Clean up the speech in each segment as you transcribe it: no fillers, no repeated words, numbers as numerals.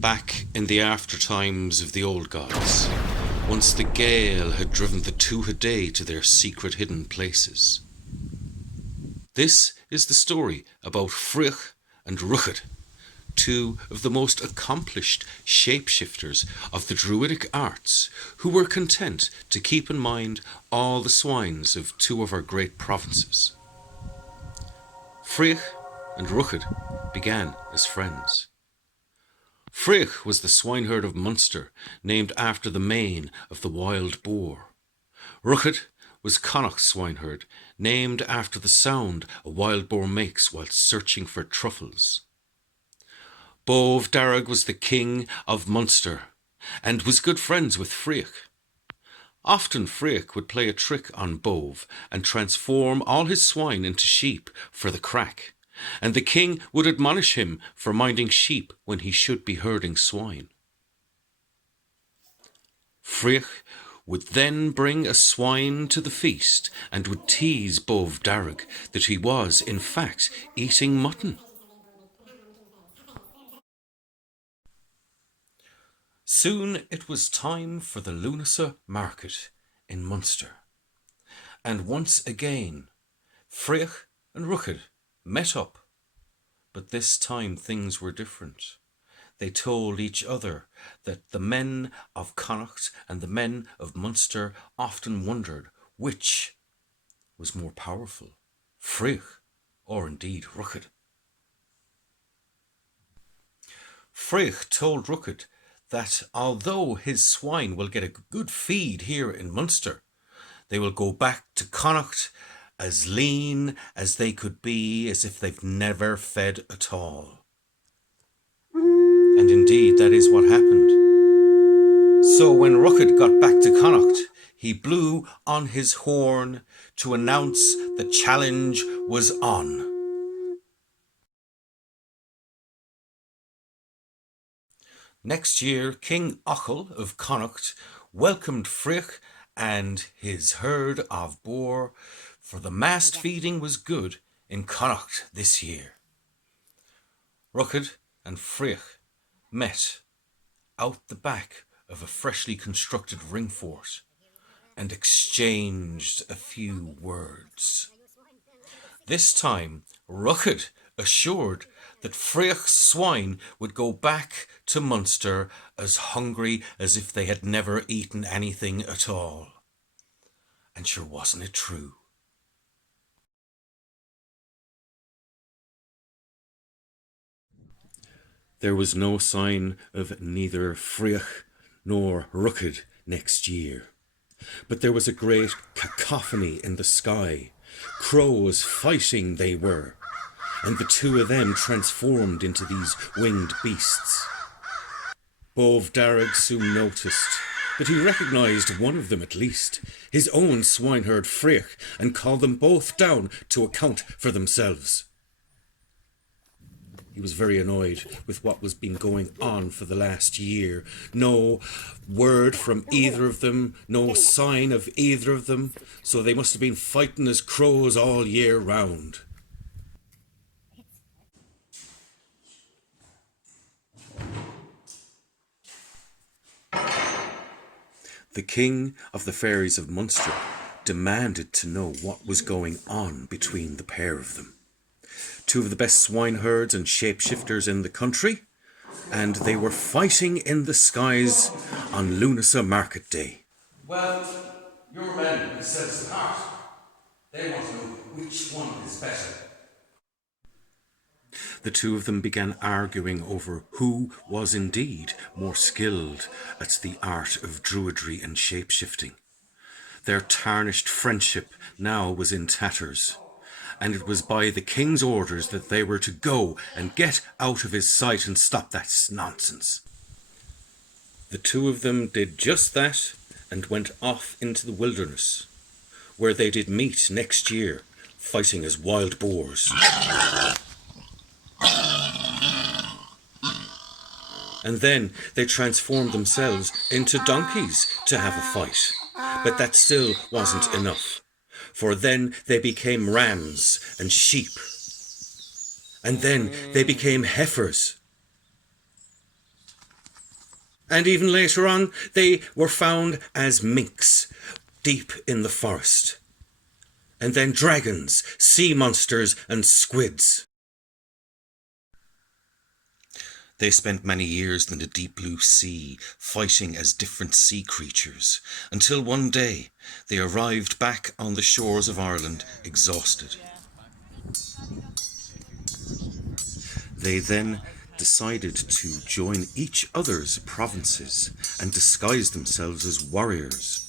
Back in the aftertimes of the old gods, once the gale had driven the Tuatha Dé to their secret hidden places. This is the story about Friuch and Rucht, two of the most accomplished shapeshifters of the druidic arts, who were content to keep in mind all the swines of two of our great provinces. Friuch and Rucht began as friends. Friuch was the swineherd of Munster, named after the mane of the wild boar. Rucht was Connacht's swineherd, named after the sound a wild boar makes while searching for truffles. Bove Darragh was the king of Munster, and was good friends with Friuch. Often Friuch would play a trick on Bove and transform all his swine into sheep for the crack, and the king would admonish him for minding sheep when he should be herding swine. Friuch would then bring a swine to the feast and would tease Bove Darragh that he was, in fact, eating mutton. Soon it was time for the Lunasa market in Munster, and once again Friuch and Rucht met up, but this time things were different. They told each other that the men of Connacht and the men of Munster often wondered which was more powerful, Friuch or indeed Rucht. Friuch told Rucht that although his swine will get a good feed here in Munster, they will go back to Connacht as lean as they could be, as if they've never fed at all. And indeed, that is what happened. So when Rucht got back to Connacht, he blew on his horn to announce the challenge was on. Next year, King Ochel of Connacht welcomed Friuch and his herd of boar, for the mast feeding was good in Connacht this year. Rucht and Friuch met out the back of a freshly constructed ring fort and exchanged a few words. This time, Rucht assured that Friuch's swine would go back to Munster as hungry as if they had never eaten anything at all. And sure wasn't it true? There was no sign of neither Friuch nor Rucht next year, but there was a great cacophony in the sky. Crows fighting they were, and the two of them transformed into these winged beasts. Bove Darragh soon noticed that he recognised one of them at least, his own swineherd Friuch, and called them both down to account for themselves. He was very annoyed with what was been going on for the last year. No word from either of them, no sign of either of them, so they must have been fighting as crows all year round. The king of the fairies of Munster demanded to know what was going on between the pair of them. Two of the best swineherds and shapeshifters in the country, and they were fighting in the skies on Lunasa Market Day. Well, your men will set us apart. They want to know which one is better. The two of them began arguing over who was indeed more skilled at the art of druidry and shapeshifting. Their tarnished friendship now was in tatters, and it was by the king's orders that they were to go and get out of his sight and stop that nonsense. The two of them did just that and went off into the wilderness, where they did meet next year, fighting as wild boars. And then they transformed themselves into donkeys to have a fight. But that still wasn't enough, for then they became rams and sheep. And then they became heifers. And even later on, they were found as minks deep in the forest. And then dragons, sea monsters, and squids. They spent many years in the deep blue sea, fighting as different sea creatures, until one day they arrived back on the shores of Ireland, exhausted. They then decided to join each other's provinces and disguise themselves as warriors.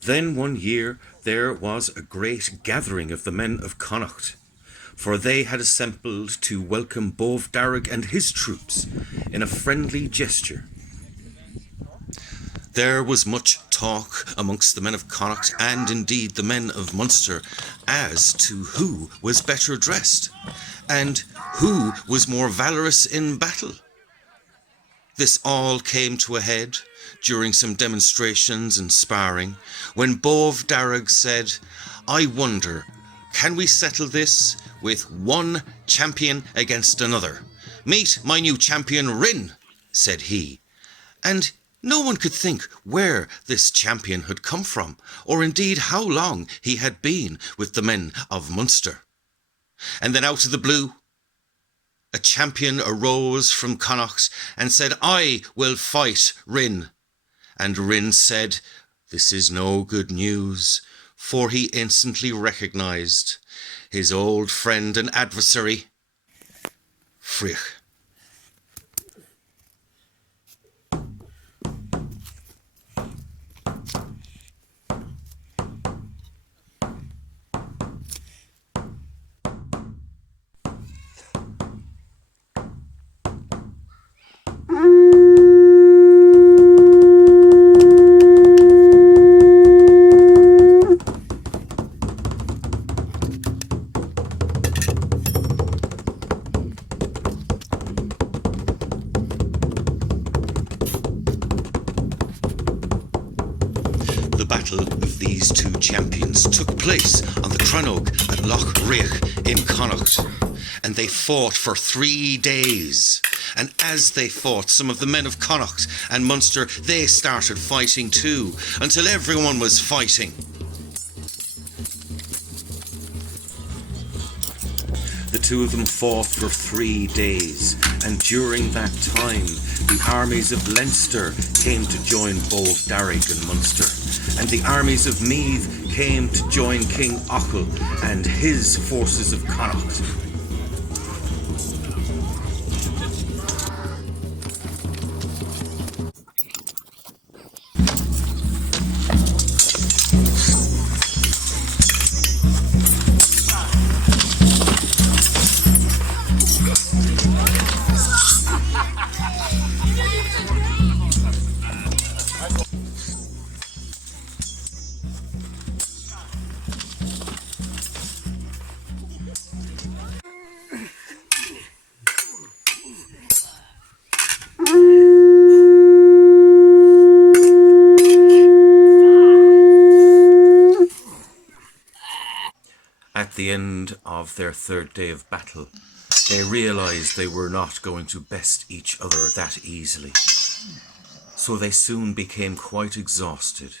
Then one year there was a great gathering of the men of Connacht, for they had assembled to welcome Bóv Darragh and his troops in a friendly gesture. There was much talk amongst the men of Connacht and indeed the men of Munster as to who was better dressed and who was more valorous in battle. This all came to a head during some demonstrations and sparring when Bóv Darragh said, "I wonder, can we settle this with one champion against another? Meet my new champion Rin," said he. And no one could think where this champion had come from, or indeed how long he had been with the men of Munster. And then out of the blue, a champion arose from Connacht and said, "I will fight Rin." And Rin said, "This is no good news," for he instantly recognised his old friend and adversary, Friuch. The battle of these two champions took place on the Craggaunowen at Loch Rucht in Connacht, and they fought for 3 days. And as they fought, some of the men of Connacht and Munster, they started fighting too, until everyone was fighting. The two of them fought for 3 days, and during that time, the armies of Leinster came to join Bóv Darragh and Munster, and the armies of Meath came to join King Achill and his forces of Connacht. At the end of their 3rd day of battle, they realised they were not going to best each other that easily. So they soon became quite exhausted,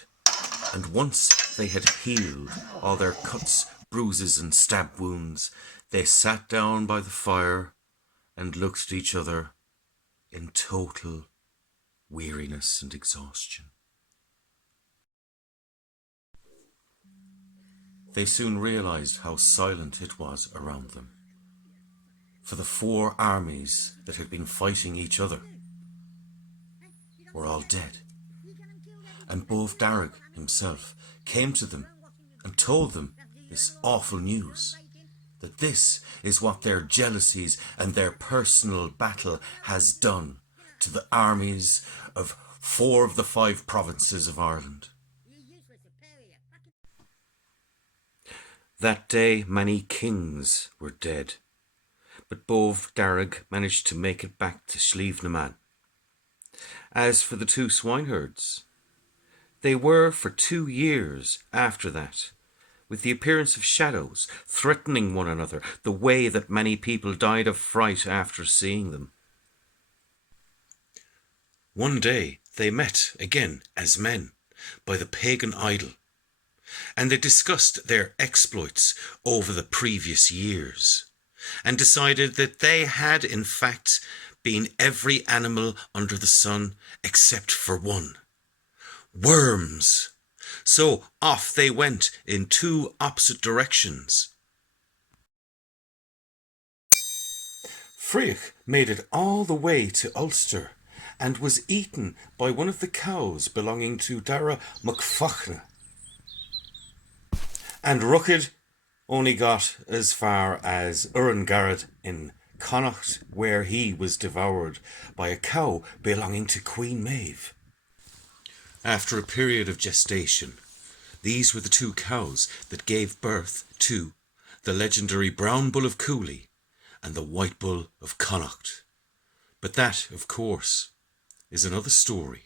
and once they had healed all their cuts, bruises and stab wounds, they sat down by the fire and looked at each other in total weariness and exhaustion. They soon realised how silent it was around them, for the 4 armies that had been fighting each other were all dead. And Bóv Darragh himself came to them and told them this awful news, that this is what their jealousies and their personal battle has done to the armies of 4 of the 5 provinces of Ireland. That day many kings were dead, but Bóv Darragh managed to make it back to Slieve-na-Man. As for the 2 swineherds, they were for 2 years after that, with the appearance of shadows threatening one another, the way that many people died of fright after seeing them. One day they met again as men by the pagan idol, and they discussed their exploits over the previous years, and decided that they had in fact been every animal under the sun except for one: worms. So off they went in two opposite directions. Friuch made it all the way to Ulster and was eaten by one of the cows belonging to Dara Macfachna. And Rucht only got as far as Urangarad in Connacht, where he was devoured by a cow belonging to Queen Maeve. After a period of gestation, these were the two cows that gave birth to the legendary Brown Bull of Cooley and the White Bull of Connacht. But that, of course, is another story.